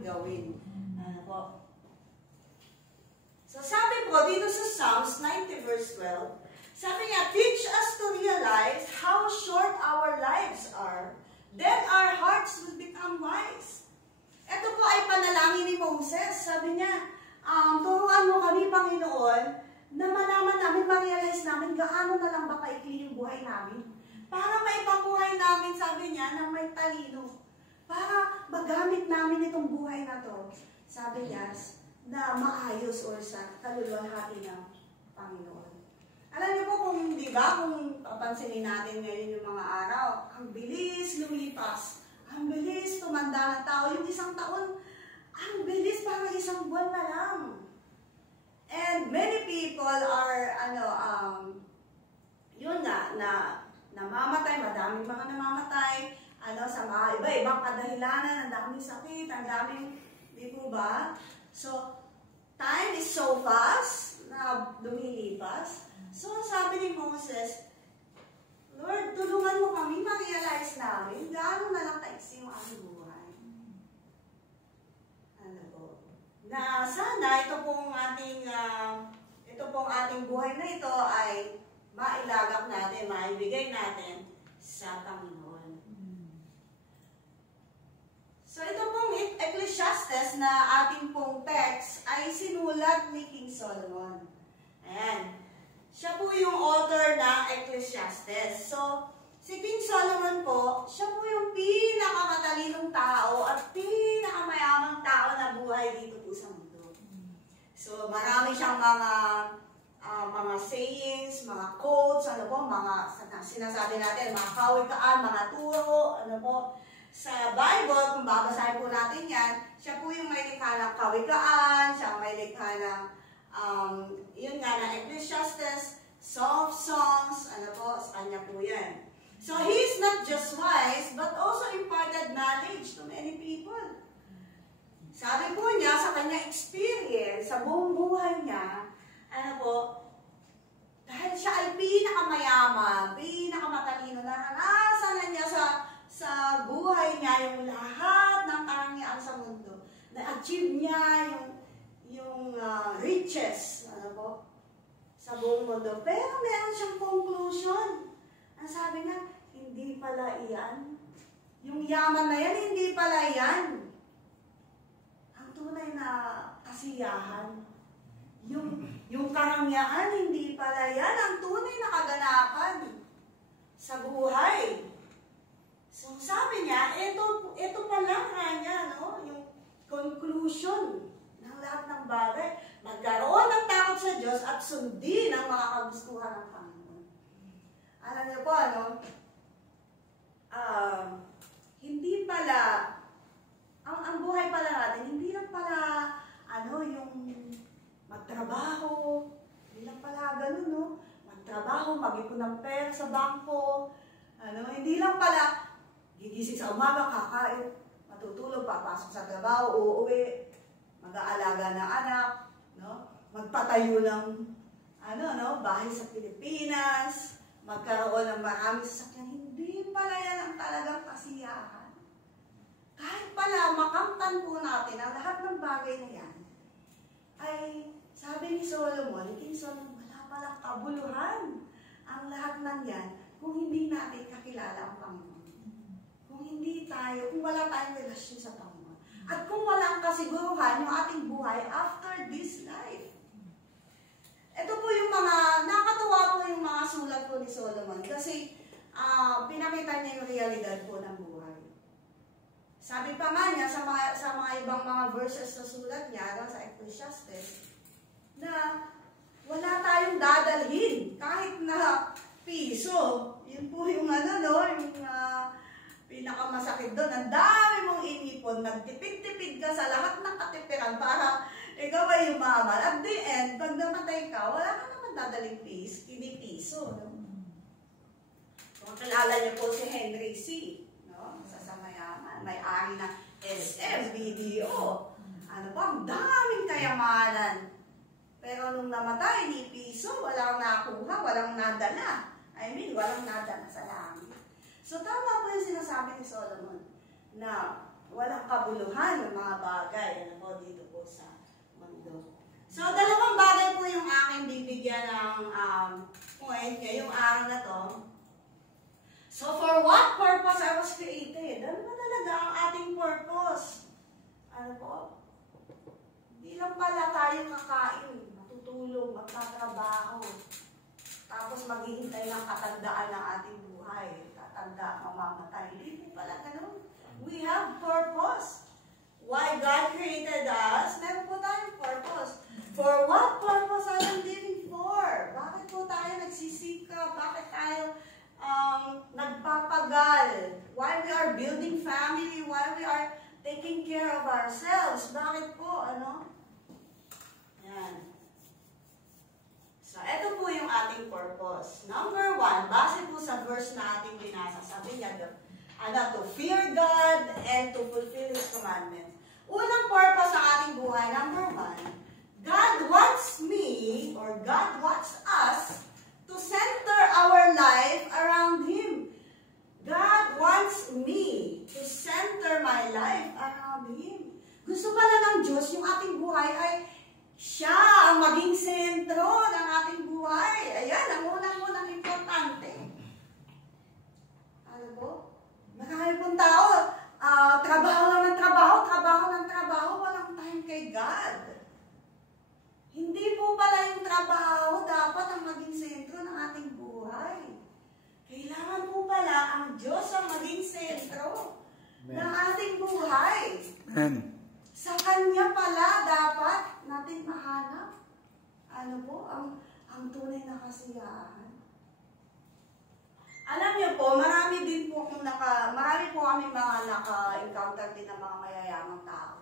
ating gawin. Ano po? So sabi po dito sa Psalms 90 verse 12, sabi niya, teach us to realize how short our lives are, then our hearts will become wise. Ito po ay panalangin ni Moses. Sabi niya, turuan mo kami, Panginoon, na malaman namin, ma-realize namin gaano na lang ba kaikli yung buhay namin. Para maipabuhay namin, sabi niya, na may talino. Para magamit namin itong buhay na to, sabi niya, na maayos o sa kaluluwalhati ng Panginoon. Alam niyo po kung, di ba, kung papansinin natin ngayon yung mga araw, ang bilis lumilipas, ang bilis tumanda ng tao. Yung isang taon, ang bilis parang isang buwan na lang. And many people are, yun nga, namamatay, madaming mga namamatay, sa mga iba-ibang kadahilanan, ang daming sakit, ang daming, di po ba? So, time is so fast na lumilipas. So, sabi ni Moses, Lord, tulungan mo kami, ma-realize namin, gaano na lang taiksi yung aming buhay. Ano po? Na sana ito pong ating buhay na ito ay mailagak natin, maibigay natin sa Panginoon. So ito pong Ecclesiastes na ating pong text ay sinulat ni King Solomon. Ayan. Siya po yung author ng Ecclesiastes. So, si King Solomon po, siya po yung pinakamatalinong tao at pinakamayamang tao na buhay dito po sa mundo. So, marami siyang mga sayings, mga quotes, mga sinasabi natin, mga kawikaan, mga turo, sa Bible, kung babasahin po natin yan, siya po yung may likha ng kawikaan, siya may likha ng, yun nga, na Ecclesiastes, Song of Songs, sa kanya po yan. So, he's not just wise, but also imparted knowledge to many people. Sabi po niya, sa kanya experience, sa buong buhay niya, dahil siya ay pinakamayaman, pinakamatalino, naranasan na niya sa buhay niya yung lahat ng karangyaan sa mundo. Na-achieve niya yung riches, sa buong mundo. Pero meron siyang conclusion. Ang sabi niya, hindi pala iyan. Yung yaman na yan, hindi pala yan. Ang tunay na kasiyahan. Yung karangyaan, hindi pala yan. Ang tunay na kaganapan sa buhay. So, sabi niya, ito pala kanya, yung conclusion ng lahat ng bagay. Magkaroon ng takot sa Diyos at sundin ang mga kagustuhan ng Panginoon. Alam niyo po, hindi pala, ang buhay pala natin, hindi lang pala, yung magtrabaho, hindi lang pala ganun, magtrabaho, mag-ipon ng pera sa bangko, hindi lang pala, gigising sa umaga, kakain, matutulog, papasok sa trabaho, uuwi, mag-aalaga ng anak, magpatayo ng bahay sa Pilipinas, magkaroon ng maraming sasakyan. Hindi pala yan ang talagang kasiyahan. Kahit pala makamtan po natin ang lahat ng bagay na yan, ay sabi ni Solomon, King Solomon, wala palang kabuluhan ang lahat ng yan kung hindi natin kakilala ang Panginoon. Kung wala tayong relasyon sa Panginoon. At kung walang kasiguruhan yung ating buhay after this life. Ito po yung nakakatuwa po yung mga sulat po ni Solomon kasi pinakita niya yung realidad po ng buhay. Sabi pa nga niya sa mga ibang mga verses sa sulat niya, sa Ecclesiastes, na wala tayong dadalhin kahit na piso. Yun po yung pinakamasakit doon. Ang dami mong inipon, nagtipid-tipid ka sa lahat ng katipiran para ikaw ay yumaman. At the end, pag namatay ka, wala ka naman dadaling piso. Kung kilala niyo po si Henry C. Sa mayaman, may-ari ng SM, video. Ang daming kayamanan. Pero nung namatay, ni piso, walang nakuha, walang nadala. walang nadala sa langit. So, tama po yung sinasabi ni Solomon na walang kabuluhan ng mga bagay dito po sa mundo. So, dalawang bagay po yung aking bibigyan ng point ngayong araw na to. So, for what purpose I was created? Ano ba talaga ang ating purpose? Ano po? Hindi lang pala tayo kakain, matutulog, magtatrabaho, tapos maghihintay ng katandaan ng ating buhay. Tatanda, mamamatay. Hindi po pala ganun. We have purpose. Why God created us, meron po tayong purpose. For what purpose are we living for? Bakit po tayo nagsisikap? Bakit tayo nagpapagal? Why we are building family? Why we are taking care of ourselves? Bakit po, Yan. So, ito po yung ating purpose. Number 1, base po sa verse na ating binasa, sabi niya, to fear God and to fulfill His commandments. Unang purpose sa ating buhay, number 1, God wants me, or God wants us, to center our life around Him. God wants me to center my life around Him. Gusto pala ng Diyos yung ating buhay ay siya ang maging sentro ng ating buhay. Ayan, ang unang-unang importante. Ano po? Marami pong tao, trabaho lang ng trabaho, walang time kay God. Hindi po pala yung trabaho dapat ang maging sentro ng ating buhay. Kailangan po pala ang Diyos ang maging sentro ng ating buhay. Amen. Sa Kanya pala dapat natin mahanap ang tunay na kasiyahan. Alam niyo po, marami po kami mga naka-encounter din ng mga mayayamang tao.